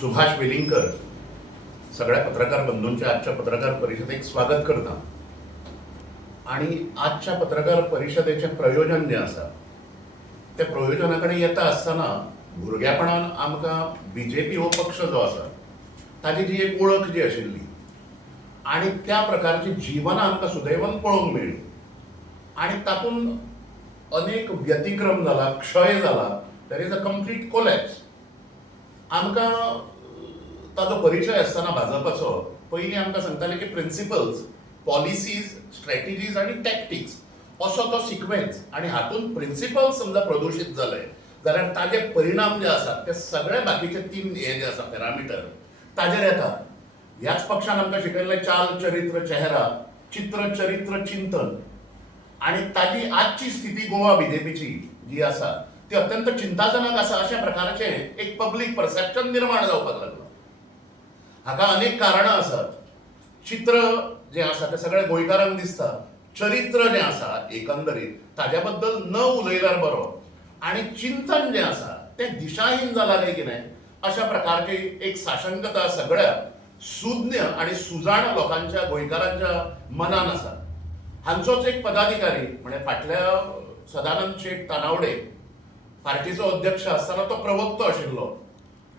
सुभाष वेलिंगकर सगळ्या पत्रकार बंधूंच्या आजच्या पत्रकार परिषदेक स्वागत करता. आणि आजच्या पत्रकार परिषदेचे प्रयोजन जे आसा त्या प्रयोजना कडेन येता आसतना भुरगेपणान आमकां बीजेपी हो पक्ष जो आसा ताजी जी एक वळख जी आशिल्ली आणि त्या प्रकारची जीवनां आमकां सुदैवान पळोवंक मेळ्ळी आणि तातूंत अनेक व्यतिक्रम जाला, क्षय जाला. There is a complete collapse. आमकां ताजो परिचय आसतना भाजपाचो पयलीं आमकां सांगताले की प्रिंसिपल्स, पॉलिसीज, स्ट्रॅटेजीज आनी टॅक्टिक्स असो तो सिक्वेन्स. आनी हातूंत प्रिंसिपल्स समजा प्रदूशीत जाले जाल्यार ताजे परिणाम जे आसात ते सगळे बाकीचे 3 हे जे आसा पॅरामिटर ताजेर येतात. ह्याच पक्षान आमकां शिकयल्लें चाल, चरित्र, चेहरा, चित्र, चरित्र, चिंतन. आणि ताजी आजची स्थिती गोवा बीजेपीची जी आसा ती अत्यंत चिंताजनक आसा अशा प्रकारचे एक पब्लीक परसेप्शन निर्माण जावपाक लागला. हाका अनेक कारणां आसात. चित्र जें आसा तें सगळ्या गोंयकारांक दिसता. चरित्र जें आसा एकंदरीत ताज्या बद्दल न उलयल्यार बरो. आणि चिंतन जें आसा तें दिशाहीन जालां काय कितें अशा प्रकारची एक साशंकता सगळ्या सुज्ञ आणि सुजाण लोकांच्या गोंयकारांच्या मनान आसा. हांचोच एक पदाधिकारी म्हणजे फाटल्या सदानंद शेठ तानावडे पार्टीचो अध्यक्ष आसतना तो प्रवक्तो आशिल्लो.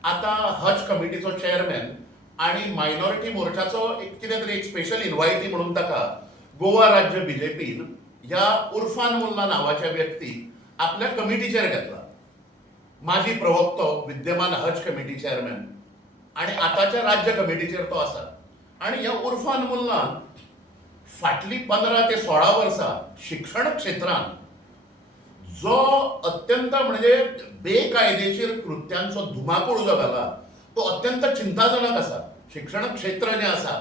आता हज कमिटीचो चेअरमॅन आणि मायनॉरिटी मोर्चाचो एक कितें तरी एक स्पेशल इन्व्हायटी म्हणून ताका गोवा राज्य बीजेपीन ह्या उर्फान मुल्ला नावाच्या व्यक्तीक आपल्या कमिटीचेर घेतला. माजी प्रवक्तो, विद्यमान हज कमिटी चेअरमॅन आणि आताच्या राज्य कमिटीचेर तो आसा. आणि ह्या उर्फान मुल्लान फाटली 15 ते 16 वर्सां शिक्षण क्षेत्रांत जो अत्यंत म्हणजे बेकायदेशीर कृत्यांचो धुमाकूळ जो घाला तो अत्यंत चिंताजनक आसा. शिक्षण क्षेत्र जें आसा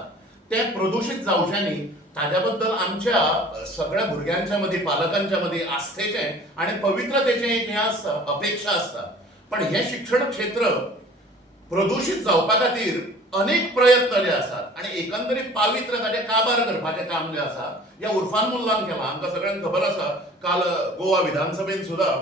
तें प्रदूशीत जावचें न्ही ताज्या बद्दल आमच्या सगळ्या भुरग्यांच्या मदीं, पालकांच्या मदीं आस्थेचें आनी पवित्रतेचें एक हें आसता, अपेक्षा आसता. पण हें शिक्षण क्षेत्र प्रदूशीत जावपा खातीर अनेक प्रयत्न जे आसात आणि एकंदरीत पावित्र ताचे काबार करपाचें काम जे आसा ह्या उर्फान मुल्लान केलां. आमकां सगळ्यांक खबर आसा काल गोवा विधानसभेन सुद्धा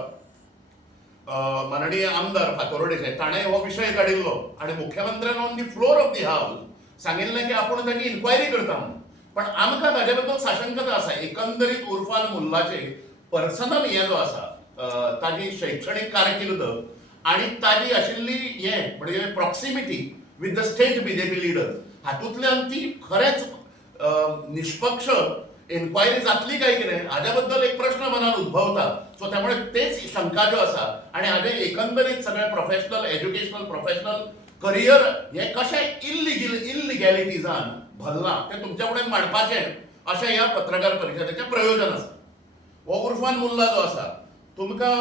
माननीय आमदार फातोर्डेचे ताणें हो विशय काडिल्लो आणि मुख्यमंत्र्यान on the floor of the house सांगिल्लें की आपूण ताची इन्क्वायरी करता म्हणून. पण आमकां ताजे बद्दल साशंकता आसा. एकंदरीत उर्फान मुल्लाचे पर्सनल हें जो आसा ताजी शैक्षणीक कारकीर्द आणि ताजी आशिल्ली हें म्हणजे proximity with the state BJP leader हातूंतल्यान ती खरेंच निष्पक्ष इन्क्वायरी जातली काय कितें हाज्या बद्दल एक प्रश्न मनात उद्भवता. सो त्यामुळे तेच शंका ज्यो आसा आणि हाजे एकंदरीत सगळे प्रोफेशनल, एज्युकेशनल, प्रोफेशनल करियर हे कशें इल्लिगॅलिटीजान भरलां तें तुमच्या फुडें मांडपाचें अशें ह्या पत्रकार परिशदेचें प्रयोजन आसा. हो उर्फान मुल्ला जो आसा तुमकां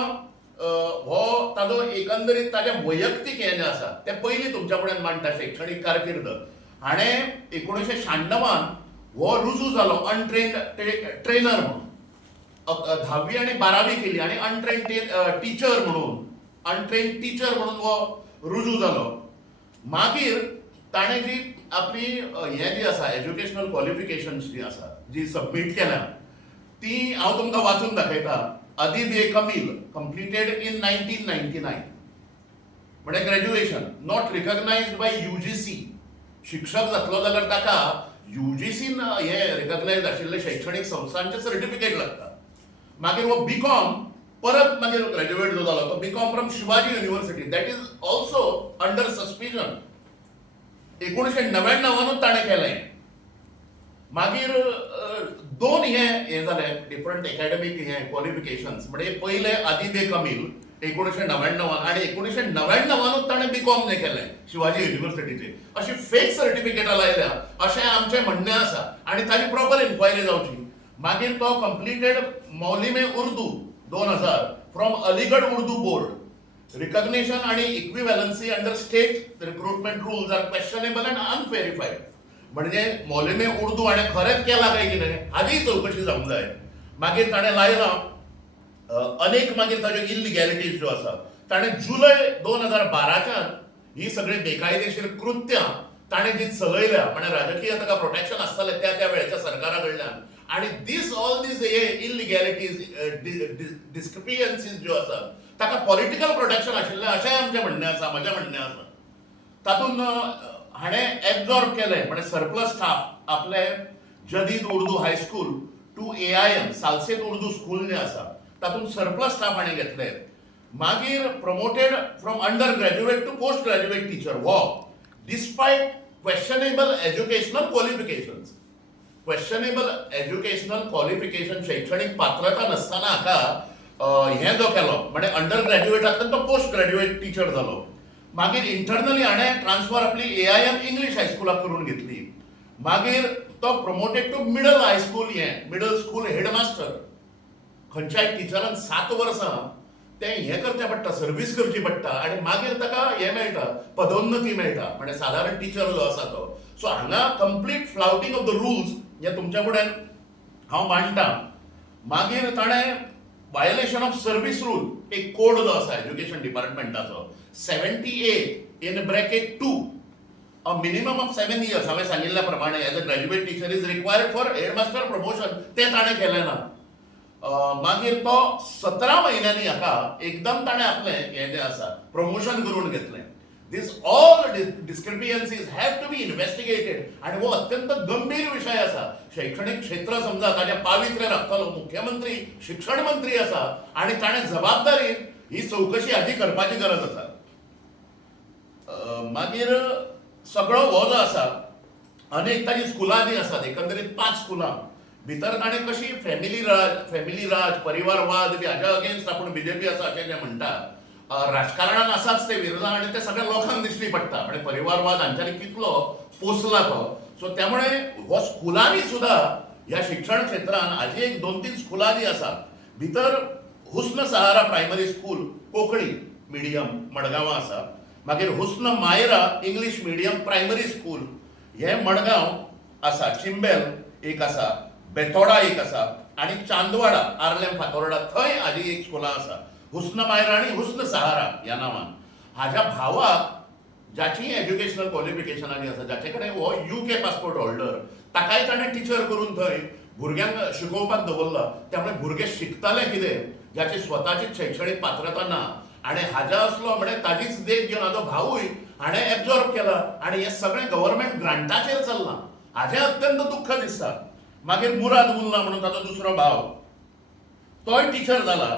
हो ताजो एकंदरीत ताजें वैयक्तीक हें जें आसा तें पयलीं तुमच्या फुड्यान मांडटा. शैक्षणीक कारकीर्द हाणें 1996 हो रुजू जालो अनट्रेन्ड ट्रेनर म्हणून. 10वी आणि 12वी केली आणि अनट्रेन्ड टीचर म्हणून हो रुजू जालो. मागीर ताणें जी आपली हें जी आसा एज्युकेशनल क्वॉलिफिकेशन्स जी आसा जी सबमीट केल्या ती हांव तुमकां वाचून दाखयता. अदीब ए कमील कंप्लीटेड इन 1999 म्हणजे graduation not recognised by UGC. शिक्षक जातलो जाल्यार ताका UGCन हे रिकॉग्नाइज्ड आशिल्ले शैक्षणीक संस्थांचे सर्टिफिकेट लागता. मागीर हो BCom परत मागीर ग्रॅज्युएट जो जालो तो BCom from Shivaji university that is also under suspicion. 1999 ताणें केलें. मागीर 2 हे जाले डिफरंट एकाडेमीक हे क्वॉलिफिकेशन्स. म्हणजे पयले अदीब ए कमील 1999 आणि 1999 ताणें BCom केलें शिवाजी युनिव्हर्सिटीचे. अशी फेक सर्टिफिकेटां लायल्या अशें आमचें म्हणणें आसा आणि ताची प्रॉपर इन्क्वायरी जावची. मागीर तो कंप्लीटेड मौलिमे Urdu 2000 from Aligarh Urdu board. Recognition आणि equivalency under state recruitment rules are questionable and unverified. म्हणजे मौलिमे उर्दू हाणें खरेंच केला काय कितें हाजी चवकशी जावंक जाय. मागीर ताणें लायला अनेक मागीर ताज्यो इल्लिगॅलिटीज ज्यो आसा ताणें जुलय 2012च्यान ही सगळी बेकायदेशीर कृत्यां ताणें जी चलयल्या म्हणजे राजकीय ताका प्रोटेक्शन आसतालें त्या वेळेच्या सरकारा कडल्यान. आणि ऑल दीस हे इल्लिगॅलिटीज डिस्क्रिपियन्सीज ज्यो आसा ताका पॉलिटिकल प्रोटेक्शन आशिल्लें अशेंय आमचें म्हणणें आसा, म्हजें म्हणणें आसा. तातूंत हाणें एब्झॉर्ब केलें म्हणजे सरप्लस स्टाफ आपले Jadeed Urdu high school to AIM Salcete Urdu school जें आसा तातूंत सरप्लस स्टाफ हाणें घेतले. मागीर promoted from under graduate to post graduate teacher हो despite questionable educational qualifications. Questionable educational qualification शैक्षणिक पात्रता नसताना हाका हें जो केलो म्हणजे अंडर ग्रॅज्युएटांतल्यान तो पोस्ट ग्रॅज्युएट टीचर जालो. मागीर इंटरनली हाणें ट्रान्सफर आपली AIM इंग्लीश हायस्कुलाक करून घेतली. मागीर तो promoted to middle high school middle school headmaster. खंयच्याय टिचरान 7 वर्सां तें हें करचें पडटा, सर्वीस करची पडटा आनी मागीर ताका हें मेळटा, पदोन्नती मेळटा म्हणजे सादारण टीचर जो आसा तो. सो हांगा complete flouting of the rules हें तुमच्या फुड्यान हांव मांडटां. मागीर ताणें वायोलेशन ऑफ सर्वीस रूल एक कोड जो आसा एज्युकेशन डिपार्टमेंटाचो 78 in bracket 2 a minimum of 7 years हांवें सांगिल्ल्या प्रमाणे as a graduate teacher is required for headmaster promotion तें ताणें केलें ना. मागीर तो 17 म्हयन्यांनी हाका एकदम ताणें आपलें हें जें आसा प्रमोशन करून घेतलें. This all discrepancies have to be investigated आनी हो अत्यंत गंभीर विशय आसा. शैक्षणिक क्षेत्र समजा ताच्या पावित्र्य राखतलो मुख्यमंत्री शिक्षण मंत्री आसा आनी ताणें जबाबदारी ही चवकशी हाची करपाची गरज आसा. मागीर सगळो हो जो आसा अनेक ताजी स्कुलां जीं आसात एकंदरीत 5 स्कुलां भितर ताणें कशी फॅमिली राज परिवारवाद बी हाच्या अगेन्स्ट आपूण BJP आसा अशें जें म्हणटा राजकारणान आसाच ते विरोधान आनी ते सगळ्या लोकांक दिश्टी पडटा म्हणजे परिवारवाद हांच्यानी कितलो पोसला तो. सो त्यामुळे हो स्कुलांनी सुद्धा ह्या शिक्षण क्षेत्रान हाजी एक 2-3 स्कुलां जीं आसात भितर हुस्न सहारा प्रायमरी स्कूल कोंकणी मिडियम मडगांवां आसा. मागीर हुस्न मायरा इंग्लीश मिडियम प्रायमरी स्कूल हे मडगांव आसा. चिंबेल एक आसा, बेतोडा एक आसा आनी चांदवाडा आर्लेम फातोर्डा थंय हाजी एक स्कुलां आसा. हुस्न मायरा आनी हुस्न सहारा ह्या नांवान. हाज्या भावाक जाची एज्युकेशनल क्वॉलिफिकेशनां जीं आसा जाचे कडेन हो UK पासपोर्ट होल्डर ताकाय ताणें टिचर करून थंय भुरग्यांक शिकोवपाक दवरला. त्यामुळे भुरगे शिकताले कितें ज्याची स्वताची शैक्षणिक पात्रता ना आनी हाज्या असलो म्हणजे ताजीच देख घेवन हाजो भावूय हाणें एब्झॉर्ब केला आनी हें सगळें गव्हर्मेंट ग्रांटाचेर चल्लां. हाजें अत्यंत दुख्ख दिसता. मागीर मुराद मुल्ला म्हणून ताजो दुसरो भाव तोय टिचर जाला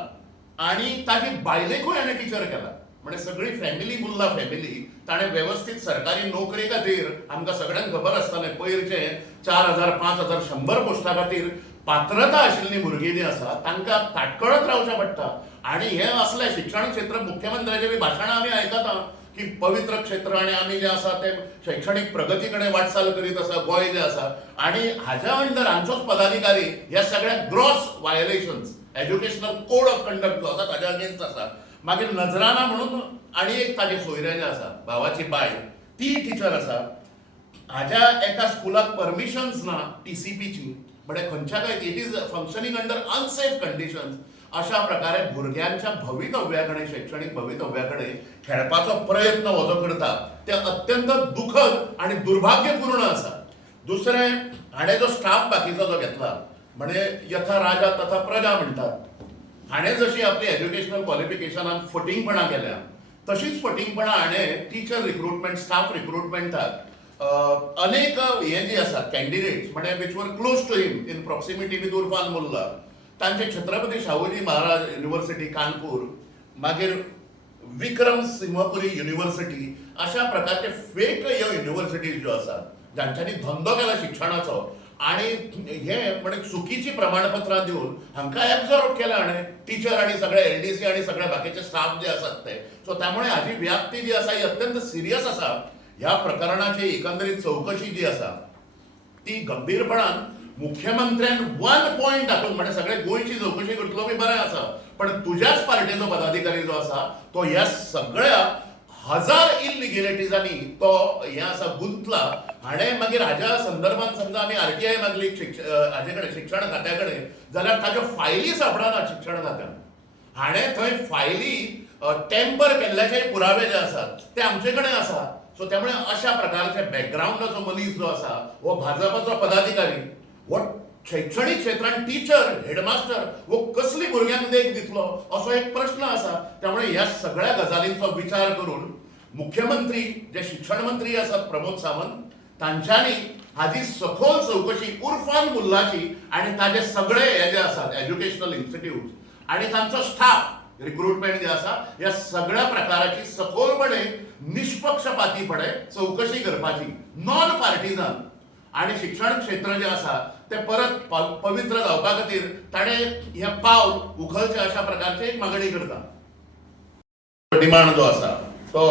आनी ताजी बायलेकूय हाणें टिचर केला. म्हणजे सगळी फॅमिली मुल्ला फॅमिली ताणें वेवस्थीत सरकारी नोकरे खातीर आमकां सगळ्यांक खबर आसतलें पयरचे 4000 5000 100 पोस्टा खातीर पात्रता आशिल्लीं भुरगीं जीं आसा तांकां ताटकळत रावचें पडटा. आनी हें असलें शिक्षण क्षेत्र मुख्यमंत्र्याचें बी भाशणां आमी आयकता की पवित्र क्षेत्र आनी आमी जें आसा तें शैक्षणीक प्रगती कडेन वाटचाल करीत आसा गोंय जें आसा आनी हाज्या अंडर हांचोच पदाधिकारी ह्या सगळ्या gross violations educational code of conduct जो आसा ताज्या अगेन्स्ट आसा. मागीर नजराना म्हणून आनी एक ताजे सोयरे जें आसा भावाची बाय ती टिचर आसा. हाज्या एका स्कुलाक परमिशन्स ना TCPची म्हणजे खंयच्याय it is functioning under unsafe conditions. अशा प्रकारे भुरग्यांच्या भवितव्याकडे शैक्षणिक भवितव्याकडे खेळपाचो प्रयत्न हो जो करता ते अत्यंत दुखद आणि दुर्भाग्यपूर्ण आसा. दुसरें हाणें जो स्टाफ बाकीचो जो घेतला म्हणजे यथा राजा तथा प्रजा म्हणटात. हाणें जशी आपली एज्युकेशनल क्वॉलिफिकेशनान फटिंगपणां केल्या तशीच फटिंगपणां हाणें टीचर रिक्रुटमेंट स्टाफ रिक्रुटमेंटाक अनेक हे जी आसात कॅन्डिडेट्स म्हणजे which are close to him in proximity with Urfan Mulla तांचे छत्रपती शाहूजी महाराज युनिव्हर्सिटी कानपूर मागीर विक्रम सिंहपुरी युनिव्हर्सिटी अशा प्रकारचे फेक ह्यो युनिव्हर्सिटीज ज्यो आसात जांच्यांनी धंदो केला शिक्षणाचो आणि हे म्हणजे चुकीची प्रमाणपत्रां दिवन हांकां एब्झॉर्ब केला हाणें टीचर आनी सगळे LDC आनी सगळे बाकीचे स्टाफ जे आसात ते. सो त्यामुळे हाजी व्याप्ती जी आसा ही अत्यंत सिरियस आसा. ह्या प्रकरणाची एकंदरीत चौकशी जी आसा ती गंभीरपणान मुख्यमंत्र्यान 1 पॉयंट हातून म्हणजे सगळे गोंयची चौकशी करतलो बी बरें आसा पण तुज्याच पार्टीचो पदाधिकारी जो आसा तो ह्या सगळ्या 1000 इलिगॅलिटीजांनी तो हें आसा गुंतला. हाणें मागीर हाज्या संदर्भात समजा आमी RTI मागली हाजे कडेन शिक्षण खात्या कडेन जाल्यार ताज्यो फायली सापडना शिक्षण खात्यान. हाणें थंय फायली टेम्पर केल्ल्याचे पुरावे जे आसात ते आमचे कडेन आसा. सो त्यामुळे अशा प्रकारचे बॅकग्राऊंडाचो मनीस जो आसा हो भाजपाचो पदाधिकारी हो शैक्षणिक क्षेत्रांत टीचर हेडमास्टर वो कसली भुरग्यांक देख दितलो असो एक प्रश्न आसा. त्यामुळे ह्या सगळ्या गजालींचो विचार करून मुख्यमंत्री जे शिक्षण मंत्री असतात प्रमोद सावंत तांच्यांनी हाची सखोल चौकशी उर्फान मुल्लाची आणि ताजे सगळे हे जे आसात एज्युकेशनल इन्स्टिट्यूट आणि तांचो स्टाफ रिक्रुटमेंट जे आसा ह्या सगळ्या प्रकाराची सखोलपणे निष्पक्षपातीपणे चौकशी करपाची नॉन पार्टिजन आणि शिक्षण क्षेत्र जे आसा ते परत पवित्र जावपा खातीर ताणें हें पावल उखलचें अशा प्रकारची एक मागणी करता. डिमांड जो आसा तो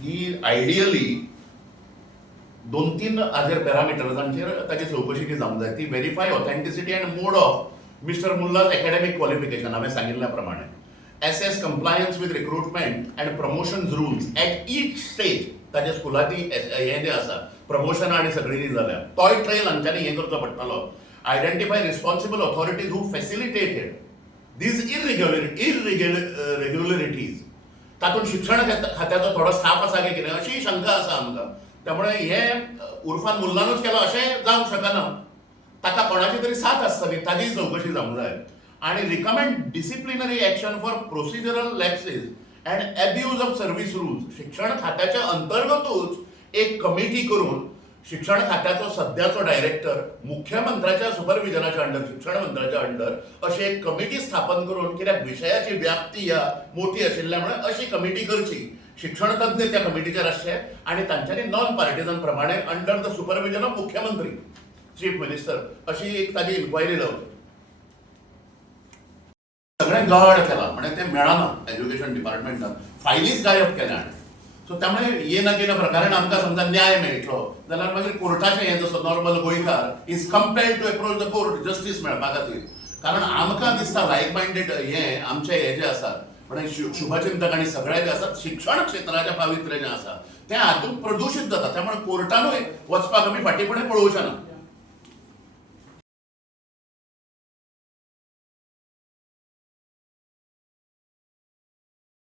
ही आयडियली 2-3 हाजेर पॅरामिटर्सांचेर ताची चौकशी जावंक जाय. ती verify authenticity and mode of mister Mulla's academic qualification हांवें सांगिल्ल्या प्रमाणे assess compliance with recruitment and promotion rules at each stage ताच्या स्कुलांनी हें जें आसा प्रमोशन आनी सगळीं जाल्या तोय ट्रेल हांच्यांनी हें करचो पडटलो. Identify responsible authorities who facilitated these irregularities. तातूंत शिक्षण खात्याचो थोडो स्टाफ आसा काय कितें अशी शंका आसा आमकां. त्यामुळे हें उर्फान मुल्लानूच केलो अशें जावंक शकना. ताका कोणाची तरी साथ आसतली ताजी चौकशी जावंक जाय. आणि recommend disciplinary action for procedural lapses and abuse of service rules. शिक्षण खात्याच्या अंतर्गतूच एक कमिटी करून शिक्षण खात्याचो सध्याचो डायरेक्टर मुख्यमंत्र्याच्या सुपरविजनाच्या अंडर शिक्षण मंत्र्याच्या अंडर अशी एक कमिटी स्थापन करून कित्याक विशयाची व्याप्ती ह्या मोठी आशिल्ल्यामुळे अशी कमिटी करची. शिक्षण तज्ञ त्या कमिटीचेर आसचे आणि तांच्यांनी नॉन पार्टिजन प्रमाणे अंडर द सुपरविजन ऑफ मुख्यमंत्री चीफ मिनिस्टर अशी एक ताजी इन्क्वायरी लावची. सगळें गड केला म्हणजे ते मेळना एज्युकेशन डिपार्टमेंटान फायलीच गायब केल्या. सो त्यामुळे येना केल्या प्रकारान आमकां समजा न्याय मेळटलो जाल्यार मागीर कोर्टाचें हें जसो नॉर्मल गोंयकार is compelled to approach the court justice मेळपा खातीर. कारण आमकां दिसता लायक मायंडेड हें आमचे हे जे आसात म्हणजे शुभचिंतक आणि सगळे जे आसात शिक्षण क्षेत्राचें पावित्र्य जें आसा तें हातूंत प्रदूशीत जाता. त्यामुळे कोर्टानूय वचपाक आमी फाटीं फुडें पळोवचे ना.